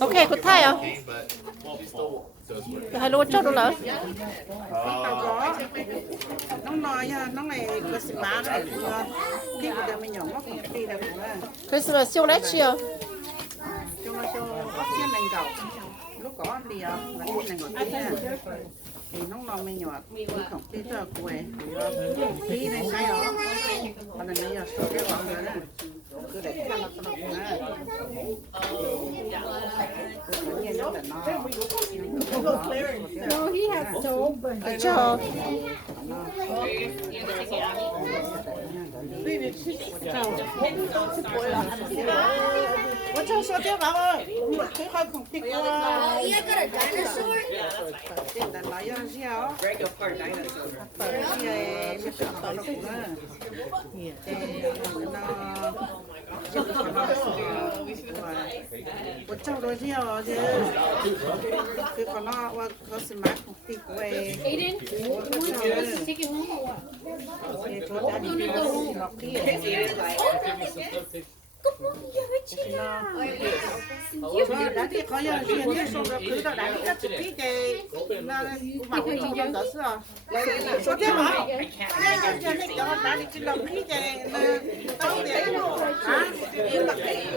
Ok, good 타요. Hai lúa chốt luôn hả? Tao có nó nói nó này có xí má này đi của mình nhỏ nó không đi đâu nữa 크리스마스 시원 했지요? cho nó cho xiên đánh gạo lúc có thì là xiên đánh gạo tí nha thì nó mình nhỏ không tí cho quê tí này sai đó còn này giờ số cái gạo nữa nè cứ để cái nó No, he has soap. 그쵸.我就说这玩意儿，最好空屁股啊！ You got a dinosaur? 简单来样笑。 Regular part dinosaur. 也是好的呢。我照着笑的，คือเขาเนาะว่าเขาสมัครของปีกเว Aiden, you want to take it home or what? โทษอันนี้ก็หลอกที่ Come on, you're a 那ที่เขาอย่างเช่นที่ส่งเราคือเราได้ก็จะพี่เจ那马上就要得是啊，昨天嘛，那就那个哪里去老พี่เจ那当年啊，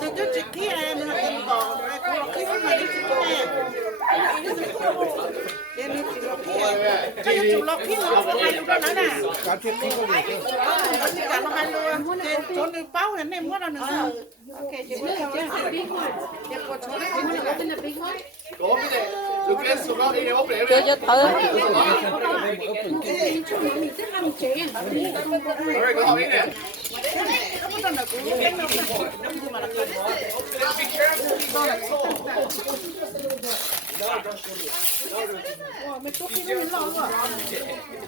那就只พี่那个ต่อ那个พี่มาดิพี่เดี๋ยวนี้จิลพี่ก็จะจิลพี่เราไปดูตรงนั้นน่ะการเทียบพี่ก็เลยเราจะการเราไปดูจนเป้าเห็นในม้วนเราหนึ่งโอเคจิลพี่ big one. เดี๋ยวกดชน You want to open the big one? 저저 더.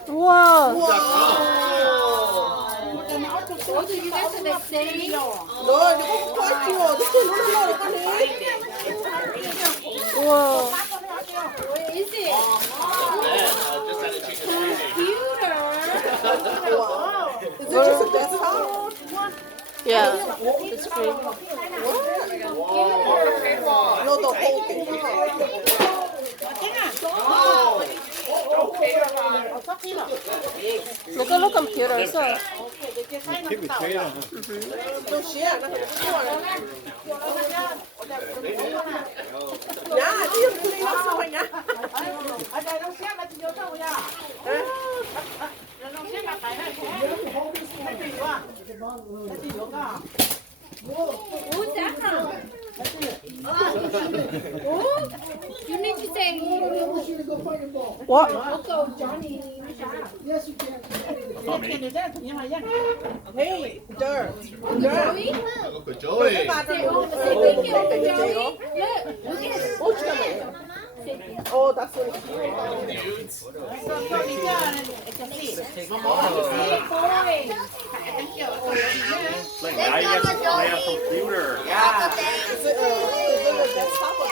우와. Oh, so you guys are the same? 우와. What is it? Computer. Is it just a desktop? Yeah. The screen. No, the whole thing. Look at the computer. So. No shit, nó không có rồi. Dạ, đi không đi nó rồi nha. Ở đây nó xét là chỉ vô đâu nha. Nó xét là phải này. Cái gì quá? Cái gì nữa Who's that from? Oh, you need to say, What? Uncle Johnny. Hey, Dur. Joey? Joey. Say, oh, say thank you, Uncle Johnny. Look at it. Oh, that's what it's Boy. Like now you have to play a computer. Is it a desktop or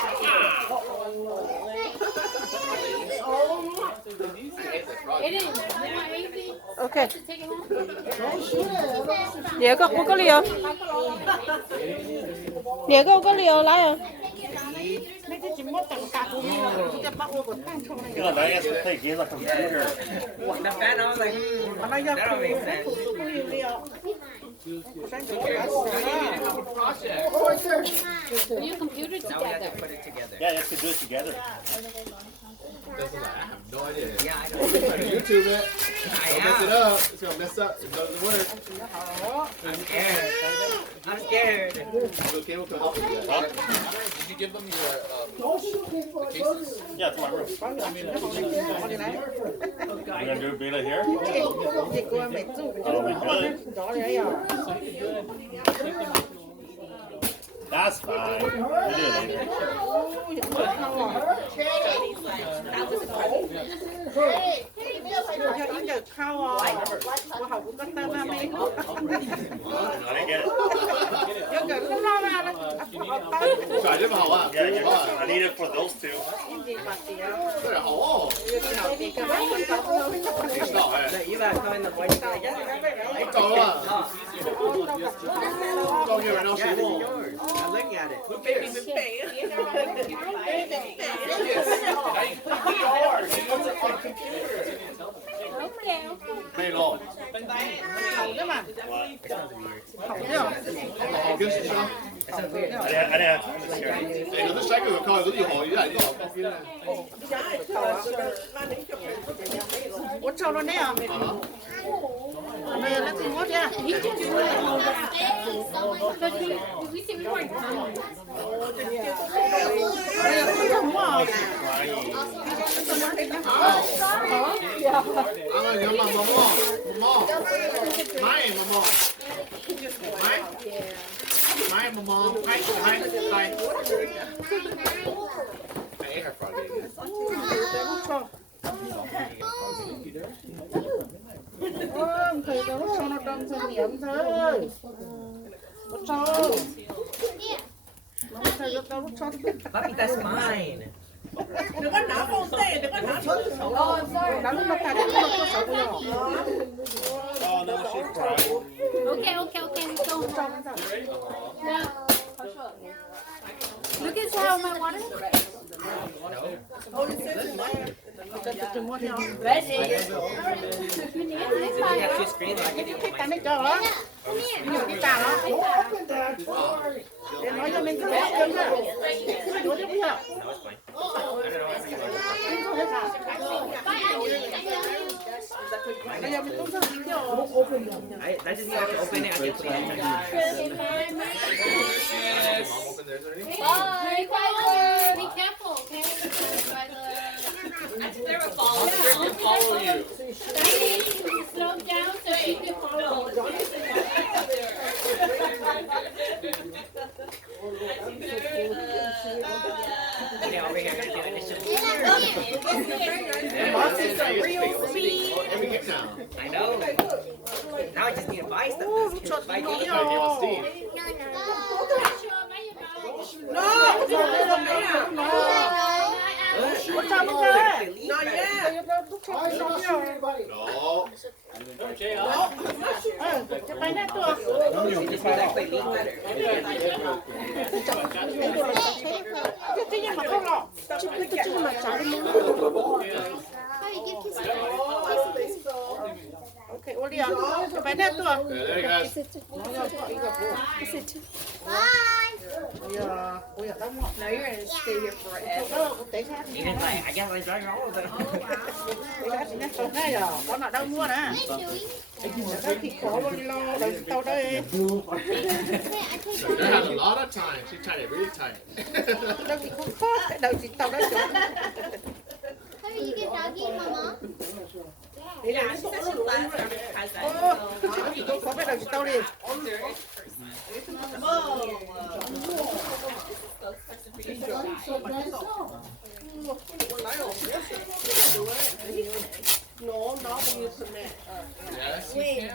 Aiden, you want anything? Okay. To take it home? 얘가 꼬걸리요. 얘가 꼬걸리요. 나요. You know, now you have to play games on computer. The fan, I was like, that don't make sense. Put your computer Now we have together. to put it together. Yeah, you have to do it together. I have no idea. Yeah, I know. YouTube it. I Don't mess it am. up. It's gonna mess up. It doesn't work. I'm scared. I'm scared. It's okay. We'll come help you with that. Did you give them your cases? Yeah, it's my room. We're gonna do a beta here. Oh, we could. That's fine. We'll do it later. What? I didn't get it. giờ nó lo ra nó học tới 甩就不好啊， Yeah, yeah. I need it for those two. 对，好哦，挺好哎， You gotta come in the morning. Like, yeah, 走了，到月人要收 this is 我， yours. I'm looking at it.没了， học chứ mà học chứ好跟是啥？ That sounds weird. I didn't have time to share. 哎，嗰啲細個靠嗰啲學依家啲學邊咧？ ủa sao nó nè mày lấy tiền ngót ra mày không dùng quá à啱啱有問毛，買毛毛，買毛毛，係。I ate her Friday. thầy cho nó cho nó trong sân nghiệm thôi nó cho nó cho nó cho Puppy, that's mine. đừng có nở con tê đừng có nở đánh nó tay đánh nó cho sợ của nó Oh no, she cried. Okay, let's go. Yeah. Lucas, how my water? đừng mua theo Ready? You have two screens. I can do cái it tay on my nó cho đó Come here. nhiều cái cà đó để nói cho mình cái lẽ chân đó cái đũa tiếp theo No, it's fine. I don't know bây giờ mình cũng có video I just need to open it. I can put it in. Mom open theirs already? Bye, Tyler. Be careful, okay? They can follow you. Slow down so she can follow. Okay, over here. I'm gonna do initial. Boss is a real speed. Every game now. I know. Now I just need to buy stuff. Buy Gotta games. get on Steam. nó cho nó chơi nó cho nó cho No. cái tay nó tua You just need to play League better. cái gì mà không lọ cái gì mà chả đi mua ok ô đi à cái tay nó tua There you guys. ôi giờ tao mua No, you're gonna stay here forever. Even like, I guess like driving all of them. này giờ con nào đâu mua nè cái thịt khổ luôn đi lo rồi tao đây They had a lot of time. She tied it really tight. đâu thì không có cái đầu thịt tao đó chỗ Yeah, she said she left after present. không có cái đầu thịt tao đi Yes, you can.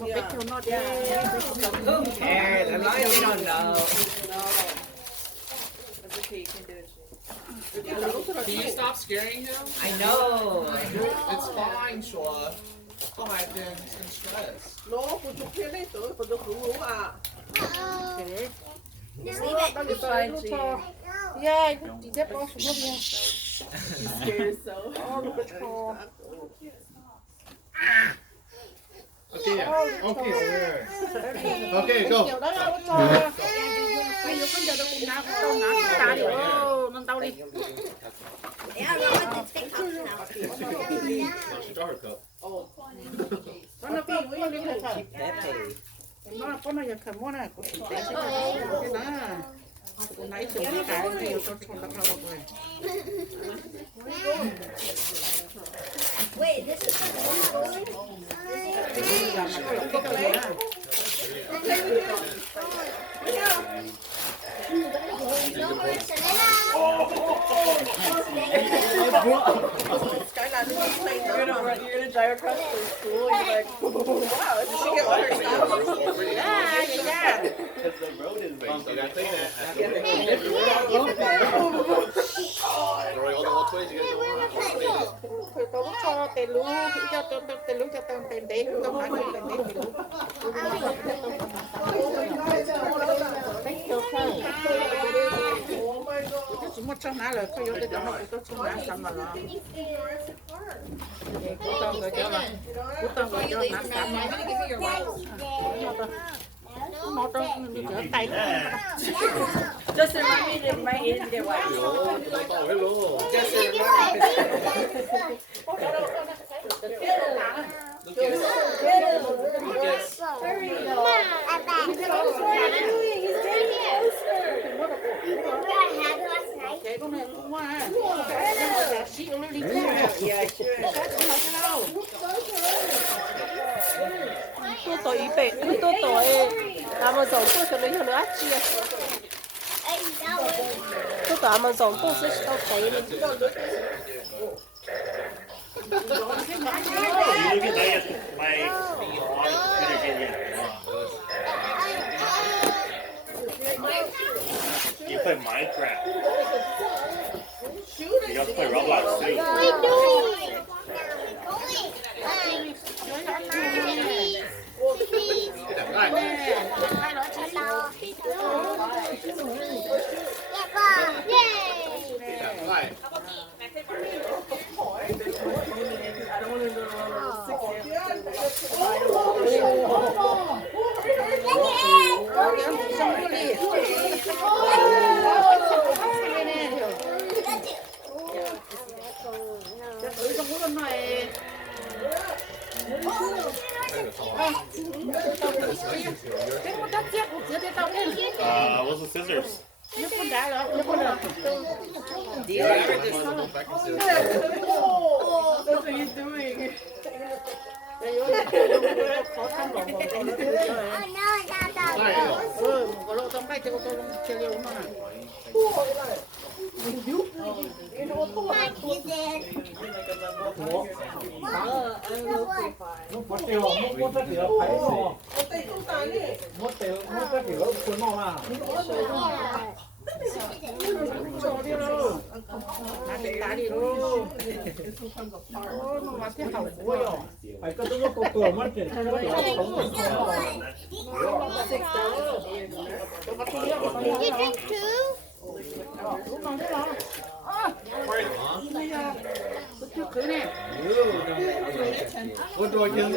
cái chỗ nó đi Who cares? As long as they don't know. It's okay, you can do it. Can you stop scaring him? I know. It's fine, Shola. Go ahead, then. He's gonna stress. nó của chụp phim đấy tới của tôi cũng à It's fine, she yeah chị đẹp bao số nha scared so. Okay, yeah. Okay, there. Okay, go. nhiều đó đâu cho bây giờ con giờ đâu cũng nào tao ngã ta đi nâng tao đi No, she dropped her cup. con nó bị cái gì vậy Keep that paid. nó con nó giờ cầm mua này của chị bé cái đó của nãy chúng nó cái gì cho chọn đặt vào rồi Wait, this is You're gonna drive drive across the school and you're like, wow, she get all her stuff. Yeah. Because the road is bumpy. You gotta clean it. Roy, all the walkways, you gotta do one. Tôi có cho tên lú, cho tên lú cho tên đấy, tôi nói tên đấy tên lú. Chỉ một trong lá là có yếu cái nó có trong lá xong mà nó. Cú tông rồi cho nó lá xong mà. Nó trong cái tay nó. Just remind me that my age get white. Hello. Just Cái con này cũng qua. Xíu nó đi ra. 또 더 200, 또 아마존 또 저는 현우 아치야. 또 아마존 또 쓰시 또 대리. You look at my You play Minecraft. You guys play Roblox too. What's the scissors? Nó That's what he's doing. Phải có đúng có cửa mất thì What do I get?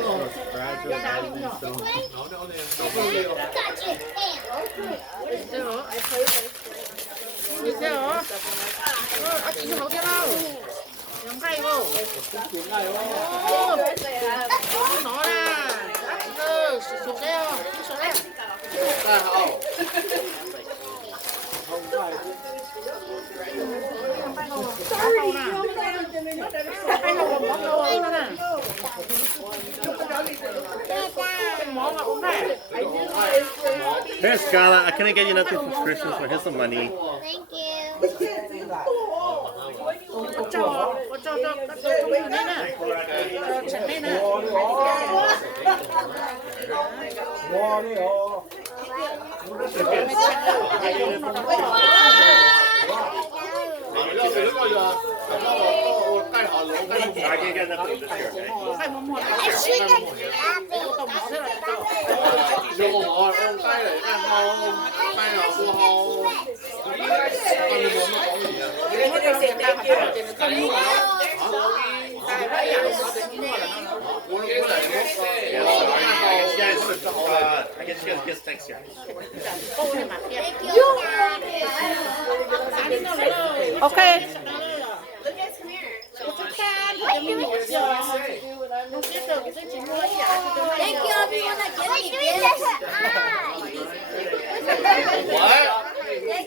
Here, Scarlett, I couldn't get you nothing from Christmas, so here's some money. Thank you. I can't get nothing this year, I guess you guys gifts next year. Okay. Thank you everyone that gave